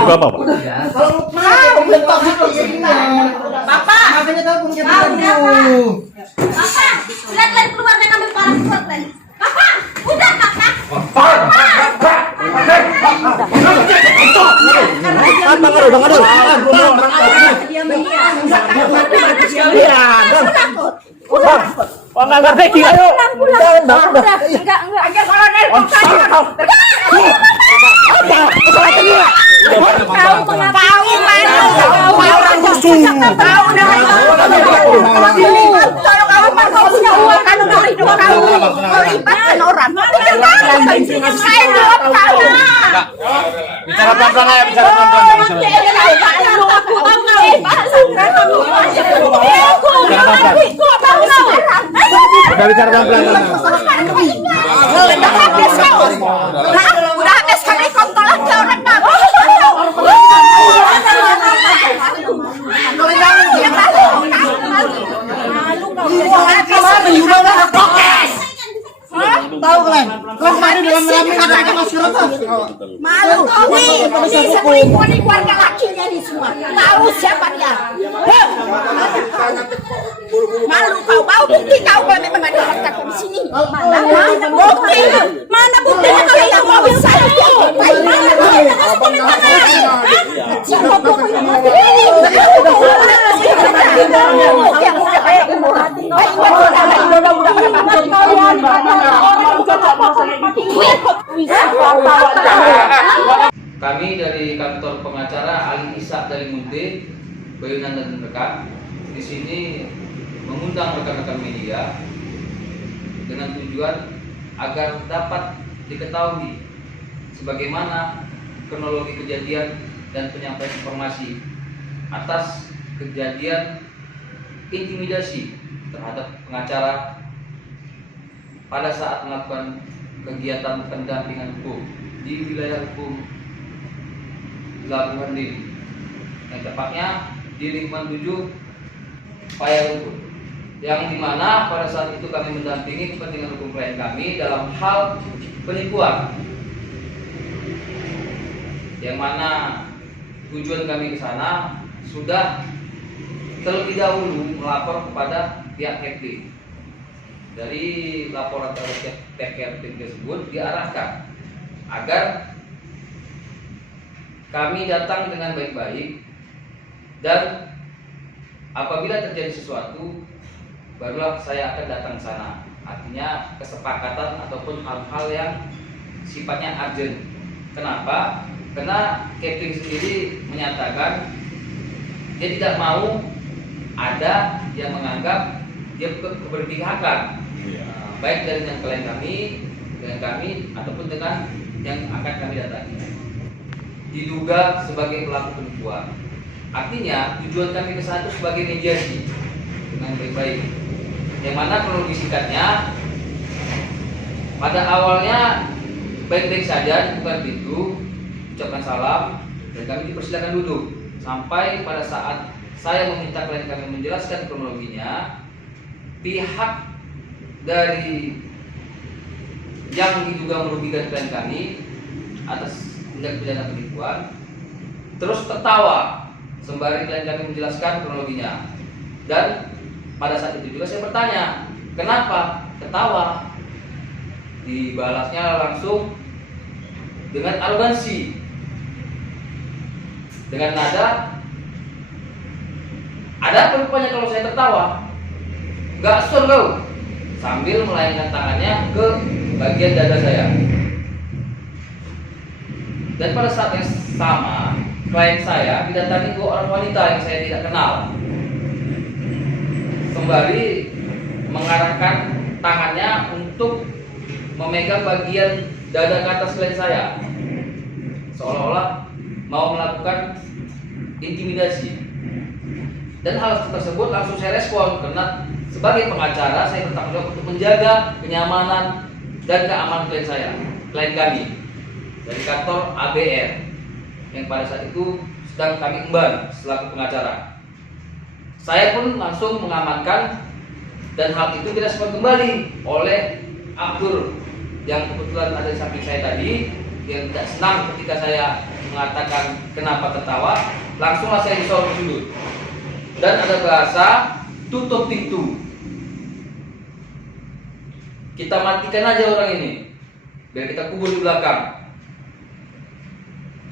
berapa, Pak? Kalau mau bentok Bapak, makanya tahu punya dulu. Bapak, silakan keluar dan ambil barang keluar tadi. Bapak, udah Bapak. Enggak ngerti, ayo. Enggak, kalau dari Bicara pelan-pelan ya, bicara pelan-pelan. Udah bicara pelan-pelan. udah habis kali kontol aja orang kamu. Tahu kalian? Kalau kemarin dalam rame katanya Mas Suro tuh. Malu kau nih, selingkuh nih keluarga lakinya nih semua. Tahu siapa dia? Malu kau, mau bukti kau kalau memang ada orang cakap di sini. Mana bukti? Mana buktinya kalau itu mobil saya? Mana buktinya? Kasih komentar. Kami dari kantor pengacara Ali Ishak dari Munte, Bayunan dan Rekan di sini mengundang rekan-rekan media dengan tujuan agar dapat diketahui sebagaimana kronologi kejadian dan penyampaian informasi atas kejadian intimidasi terhadap pengacara pada saat melakukan kegiatan pendampingan hukum di wilayah hukum Labuhan Diri, yang tepatnya di lingkungan 7 Payakumbuh, yang dimana pada saat itu kami mendampingi kepentingan hukum klien kami dalam hal penipuan, yang mana tujuan kami ke sana sudah terlebih dahulu melapor kepada pihak Kepling. Dari laporan terhadap pihak Kepling tersebut diarahkan agar kami datang dengan baik-baik dan apabila terjadi sesuatu barulah saya akan datang ke sana. Artinya kesepakatan ataupun hal-hal yang sifatnya urgent. Kenapa? Karena Kepling sendiri menyatakan dia tidak mau ada yang menganggap dia keberpihakan, baik dari yang klien kami, dengan kami ataupun dengan yang akan kami datangi, diduga sebagai pelaku penipuan. Artinya tujuan kami ke sana itu sebagai mediasi dengan baik-baik. Yang mana kronologi singkatnya, pada awalnya baik-baik saja, bukan pintu, ucapkan salam dan kami dipersilakan duduk. Sampai pada saat saya meminta klien kami menjelaskan kronologinya, pihak dari yang diduga merugikan klien kami atas tindak pidana penipuan terus tertawa sembari klien kami menjelaskan kronologinya. Dan pada saat itu juga saya bertanya, kenapa ketawa? Dibalasnya langsung dengan arogansi, dengan nada, ada apa rupanya kalau saya tertawa? Gak sur kau, sambil melayangkan tangannya ke bagian dada saya. Dan pada saat yang sama, klien saya didatangi dua orang wanita yang saya tidak kenal, sembari mengarahkan tangannya untuk memegang bagian dada ke atas klien saya, seolah-olah mau melakukan intimidasi. Dan hal tersebut langsung saya respon karena sebagai pengacara saya bertanggung jawab untuk menjaga kenyamanan dan keamanan klien kami dari kantor ABR yang pada saat itu sedang kami emban selaku pengacara. Saya pun langsung mengamankan dan hal itu direspon kembali oleh Abdur yang kebetulan ada di samping saya tadi, yang tidak senang ketika saya mengatakan kenapa tertawa, langsunglah saya disuruh ke sudut. Dan ada bahasa tutup pintu. Kita matikan aja orang ini, biar kita kubur di belakang.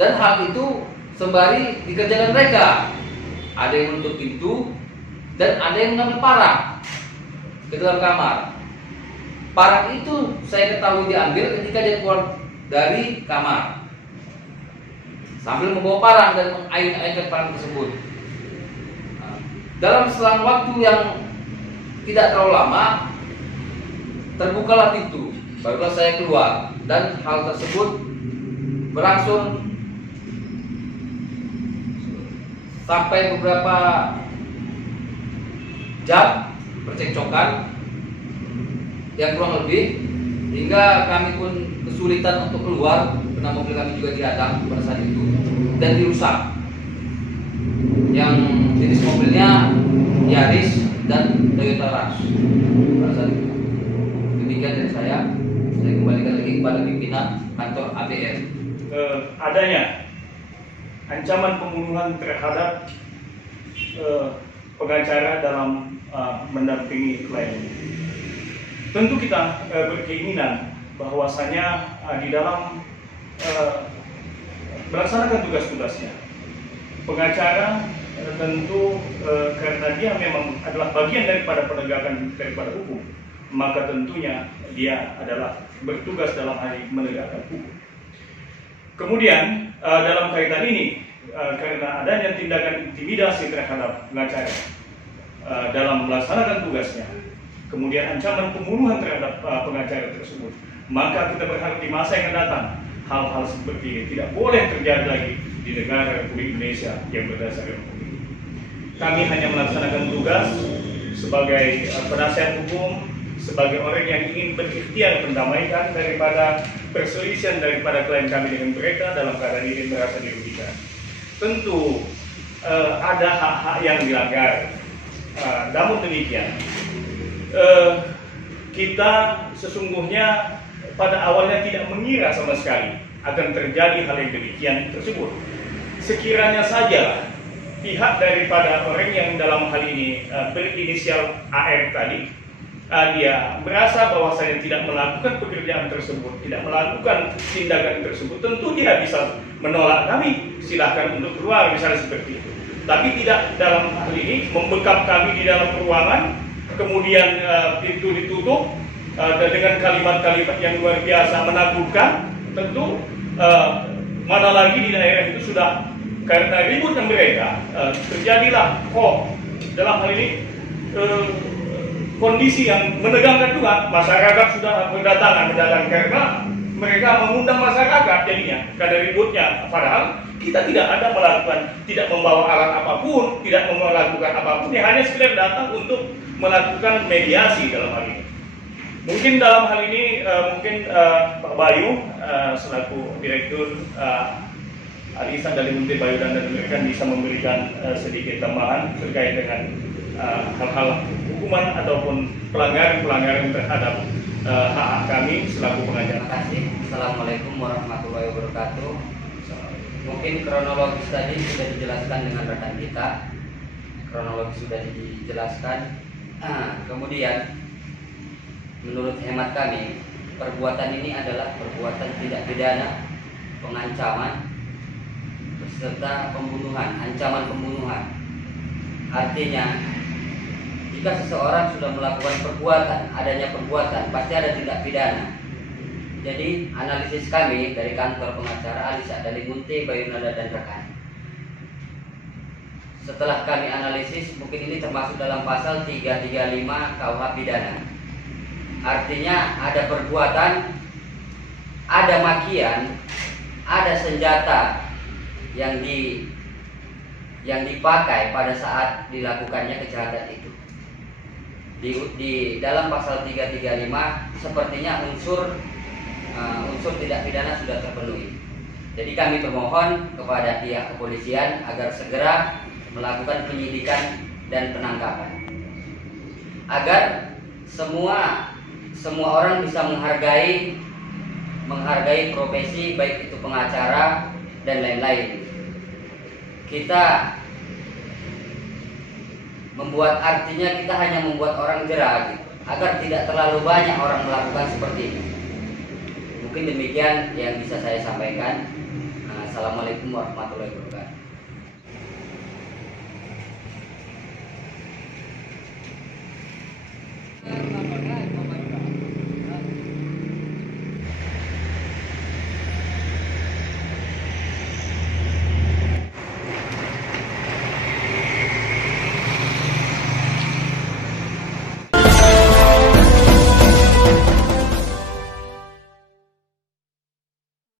Dan hal itu sembari dikerjakan mereka. Ada yang menutup pintu dan ada yang mengambil parang ke dalam kamar. Parang itu saya ketahui diambil ketika dia keluar dari kamar sambil membawa parang dan mengayun-ayunkan parang tersebut. Dalam selang waktu yang tidak terlalu lama, terbukalah pintu, barulah saya keluar, dan hal tersebut berlangsung sampai beberapa jam percekcokan yang kurang lebih, hingga kami pun kesulitan untuk keluar karena mobil kami juga dihadang pada saat itu dan dirusak. Yang jenis mobilnya Yaris dan Toyota Rush pada saat itu. Demikian dari saya kembalikan lagi kepada pimpinan kantor ABR. Adanya ancaman pembunuhan terhadap pengacara dalam mendampingi klien. Tentu kita berkeinginan bahwasanya di dalam melaksanakan tugas-tugasnya, pengacara tentu karena dia memang adalah bagian daripada penegakan daripada hukum, maka tentunya dia adalah bertugas dalam hal menegakkan hukum. Kemudian dalam kaitan ini, karena adanya tindakan intimidasi terhadap pengacara dalam melaksanakan tugasnya, kemudian ancaman pembunuhan terhadap pengacara tersebut, maka kita berharap di masa yang akan datang hal-hal seperti ini tidak boleh terjadi lagi di negara Republik Indonesia yang berdasarkan hukum ini. Kami hanya melaksanakan tugas sebagai penasihat hukum, sebagai orang yang ingin berikhtiar mendamaikan daripada perselisihan daripada klien kami dengan mereka dalam keadaan ini merasa dirugikan. Tentu ada hak-hak yang dilanggar, namun demikian kita sesungguhnya pada awalnya tidak mengira sama sekali akan terjadi hal yang demikian tersebut. Sekiranya saja pihak daripada orang yang dalam hal ini berinisial AR tadi, dia merasa bahwasanya tidak melakukan pekerjaan tersebut, tidak melakukan tindakan tersebut, tentu dia bisa menolak kami, silahkan untuk keluar misalnya seperti itu. Tapi tidak dalam hal ini membekap kami di dalam ruangan, kemudian pintu ditutup dengan kalimat-kalimat yang luar biasa menakutkan. Tentu mana lagi di daerah itu sudah karena ributnya mereka terjadilah dalam hal ini kondisi yang menegangkan juga. Masyarakat sudah berdatangan karena mereka mengundang masyarakat jadinya karena ributnya, padahal kita tidak ada tidak membawa alat apapun, tidak melakukan apapun, yang hanya sekedar datang untuk melakukan mediasi dalam hal ini. Mungkin dalam hal ini Pak Bayu selaku Direktur Alisan dari Menteri Bayu dan mereka bisa memberikan sedikit tambahan terkait dengan hal-hal hukuman ataupun pelanggaran terhadap hak kami selaku pengacara. Terima kasih. Assalamualaikum warahmatullahi wabarakatuh. Mungkin kronologis tadi sudah dijelaskan dengan rekan kita. Kronologis sudah dijelaskan. Kemudian menurut hemat kami, perbuatan ini adalah perbuatan tidak pidana, pengancaman beserta pembunuhan, ancaman pembunuhan. Artinya, jika seseorang sudah melakukan perbuatan, adanya perbuatan, pasti ada tindak pidana. Jadi, analisis kami dari kantor pengacara Alisa Dalimunte, Bayunada dan rekan. Setelah kami analisis, mungkin ini termasuk dalam pasal 335 KUH pidana. Artinya ada perbuatan, ada makian, ada senjata yang dipakai pada saat dilakukannya kejahatan itu. Di dalam pasal 335 sepertinya unsur tidak pidana sudah terpenuhi. Jadi kami bermohon kepada pihak kepolisian agar segera melakukan penyidikan dan penangkapan, agar semua orang bisa menghargai profesi, baik itu pengacara dan lain-lain. Kita membuat, artinya kita hanya membuat orang jerah gitu, agar tidak terlalu banyak orang melakukan seperti ini. Mungkin demikian yang bisa saya sampaikan. Assalamualaikum warahmatullahi wabarakatuh.